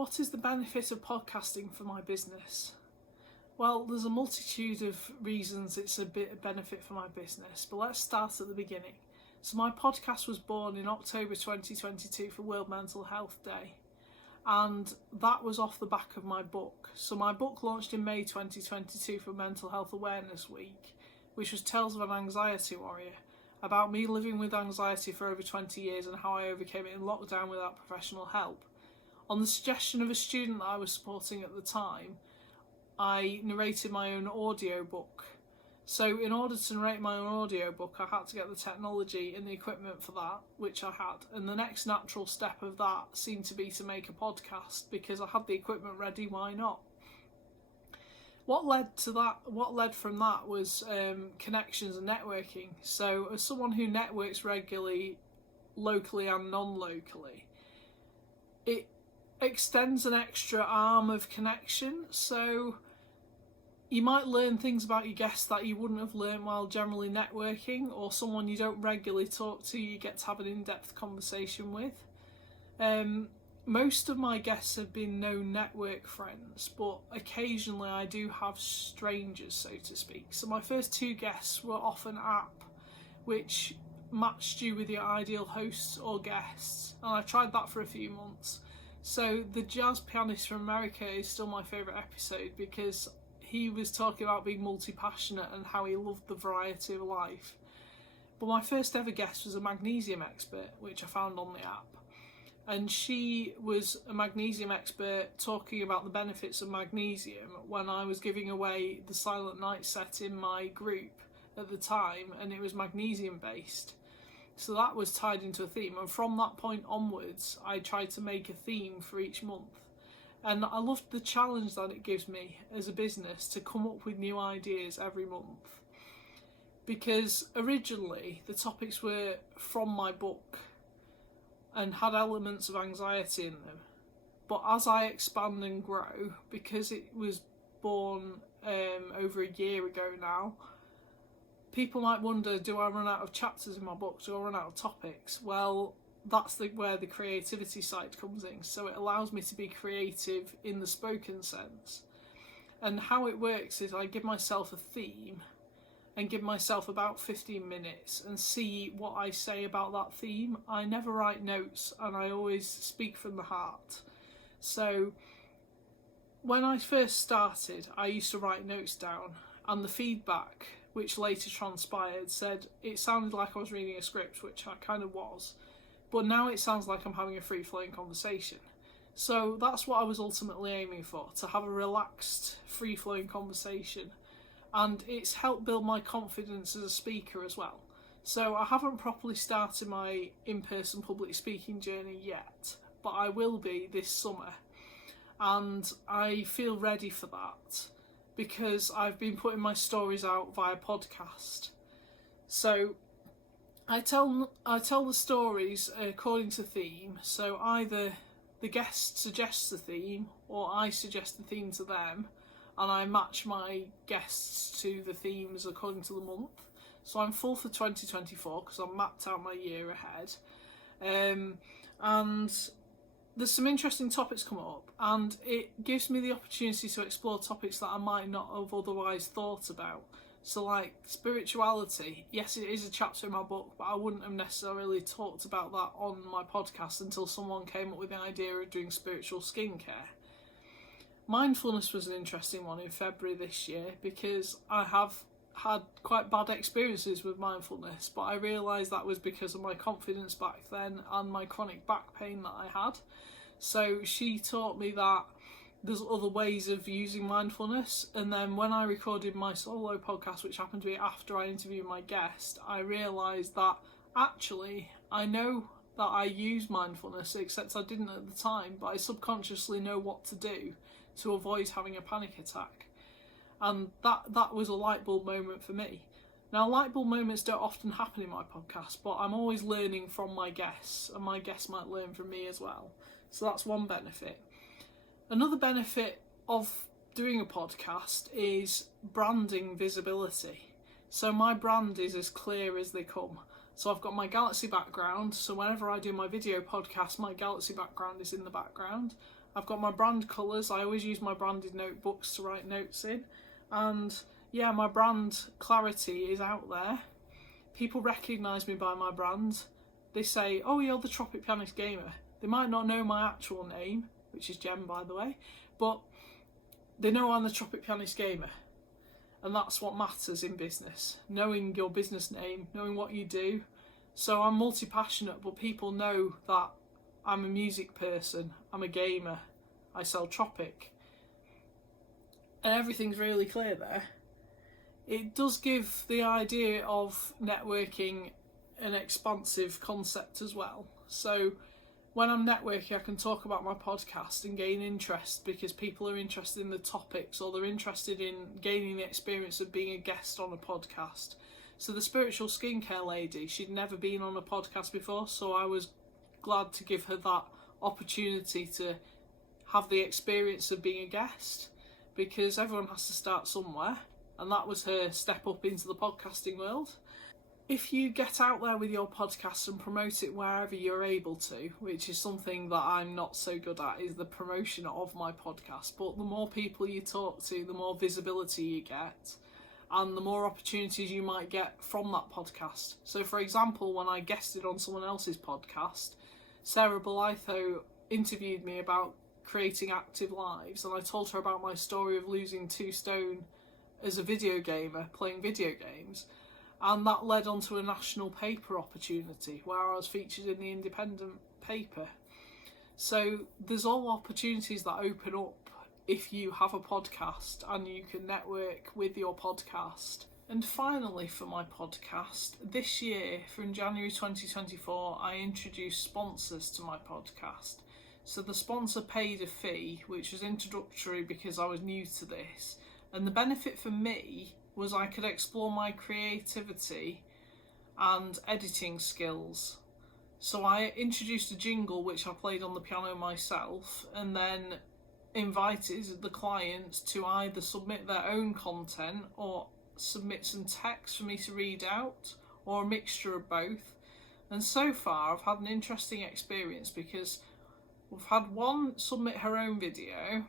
What is the benefit of podcasting for my business? Well, there's a multitude of reasons it's a bit of benefit for my business, but let's start at the beginning. So my podcast was born in October 2022 for World Mental Health Day, and that was off the back of my book. So my book launched in May 2022 for Mental Health Awareness Week, which was Tales of an Anxiety Warrior, about me living with anxiety for over 20 years and how I overcame it in lockdown without professional help. On the suggestion of a student that I was supporting at the time, I narrated my own audiobook. So in order to narrate my own audiobook, I had to get the technology and the equipment for that, which I had. And the next natural step of that seemed to be to make a podcast, because I had the equipment ready, why not? What led from that was connections and networking. So as someone who networks regularly, locally and non-locally, it extends an extra arm of connection. So you might learn things about your guests that you wouldn't have learned while generally networking, or someone you don't regularly talk to, you get to have an in-depth conversation with. Most of my guests have been known network friends, but occasionally I do have strangers, so to speak. So my first two guests were off an app which matched you with your ideal hosts or guests, and I tried that for a few months. So the jazz pianist from America is still my favourite episode, because he was talking about being multi-passionate and how he loved the variety of life. But my first ever guest was a magnesium expert, which I found on the app. And she was a magnesium expert talking about the benefits of magnesium when I was giving away the Silent Night set in my group at the time, and it was magnesium based. So that was tied into a theme, and from that point onwards I tried to make a theme for each month. And I loved the challenge that it gives me as a business to come up with new ideas every month. Because originally the topics were from my book and had elements of anxiety in them. But as I expand and grow, because it was born over a year ago now, people might wonder, do I run out of chapters in my book? Do I run out of topics? Well, that's where the creativity side comes in. So it allows me to be creative in the spoken sense. And how it works is I give myself a theme and give myself about 15 minutes and see what I say about that theme. I never write notes, and I always speak from the heart. So when I first started, I used to write notes down, and the feedback, which later transpired, said it sounded like I was reading a script, which I kind of was, but now it sounds like I'm having a free-flowing conversation. So that's what I was ultimately aiming for, to have a relaxed, free-flowing conversation. And it's helped build my confidence as a speaker as well. So I haven't properly started my in-person public speaking journey yet, but I will be this summer. And I feel ready for that, because I've been putting my stories out via podcast. So I tell the stories according to theme. So either the guest suggests the theme, or I suggest the theme to them, and I match my guests to the themes according to the month. So I'm full for 2024 because I've mapped out my year ahead. And there's some interesting topics come up, and it gives me the opportunity to explore topics that I might not have otherwise thought about. So like spirituality, yes, it is a chapter in my book, but I wouldn't have necessarily talked about that on my podcast until someone came up with the idea of doing spiritual skincare. Mindfulness was an interesting one in February this year, because I have had quite bad experiences with mindfulness, but I realised that was because of my confidence back then and my chronic back pain that I had. So she taught me that there's other ways of using mindfulness, and then when I recorded my solo podcast, which happened to be after I interviewed my guest, I realised that actually I know that I use mindfulness, except I didn't at the time, but I subconsciously know what to do to avoid having a panic attack. And that was a light bulb moment for me. Now, light bulb moments don't often happen in my podcast, but I'm always learning from my guests, and my guests might learn from me as well. So that's one benefit. Another benefit of doing a podcast is branding visibility. So my brand is as clear as they come. So I've got my Galaxy background, so whenever I do my video podcast, my Galaxy background is in the background. I've got my brand colours. I always use my branded notebooks to write notes in. And yeah, my brand clarity is out there. People recognise me by my brand. They say, oh, you're the Tropic Pianist Gamer. They might not know my actual name, which is Jem, by the way, but they know I'm the Tropic Pianist Gamer. And that's what matters in business. Knowing your business name, knowing what you do. So I'm multi-passionate, but people know that I'm a music person, I'm a gamer, I sell Tropic. And everything's really clear there. It does give the idea of networking an expansive concept as well. So when I'm networking, I can talk about my podcast and gain interest because people are interested in the topics, or they're interested in gaining the experience of being a guest on a podcast. So the spiritual skincare lady, she'd never been on a podcast before, so I was glad to give her that opportunity to have the experience of being a guest, because everyone has to start somewhere, and that was her step up into the podcasting world. If you get out there with your podcast and promote it wherever you're able to, which is something that I'm not so good at, is the promotion of my podcast, but the more people you talk to, the more visibility you get, and the more opportunities you might get from that podcast. So for example, when I guested on someone else's podcast, Sarah Bolitho interviewed me about creating active lives, and I told her about my story of losing 2 stone as a video gamer, playing video games. And that led on to a national paper opportunity where I was featured in the independent paper. So there's all opportunities that open up if you have a podcast and you can network with your podcast. And finally, for my podcast, this year, from January 2024, I introduced sponsors to my podcast. So the sponsor paid a fee, which was introductory because I was new to this. And the benefit for me was I could explore my creativity and editing skills. So I introduced a jingle which I played on the piano myself, and then invited the clients to either submit their own content or submit some text for me to read out, or a mixture of both. And so far I've had an interesting experience because we've had one submit her own video.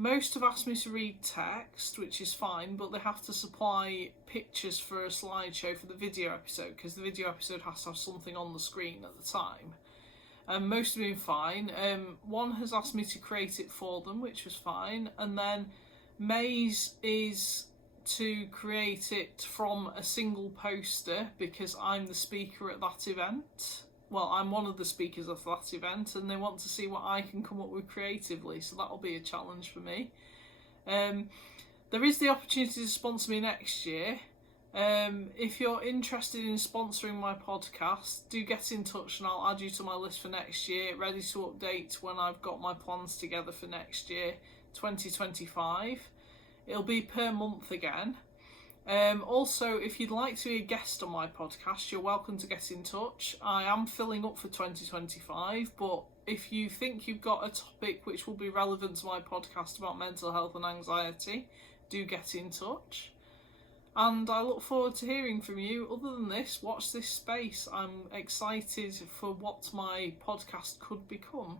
Most have asked me to read text, which is fine, but they have to supply pictures for a slideshow for the video episode, because the video episode has to have something on the screen at the time. Most have been fine. One has asked me to create it for them, which was fine. And then May's is to create it from a single poster, because I'm the speaker at that event. Well, I'm one of the speakers of that event, and they want to see what I can come up with creatively, so that'll be a challenge for me. There is the opportunity to sponsor me next year. If you're interested in sponsoring my podcast, do get in touch and I'll add you to my list for next year, ready to update when I've got my plans together for next year, 2025. It'll be per month again. Also, if you'd like to be a guest on my podcast, you're welcome to get in touch. I am filling up for 2025, but if you think you've got a topic which will be relevant to my podcast about mental health and anxiety, do get in touch. And I look forward to hearing from you. Other than this, watch this space. I'm excited for what my podcast could become.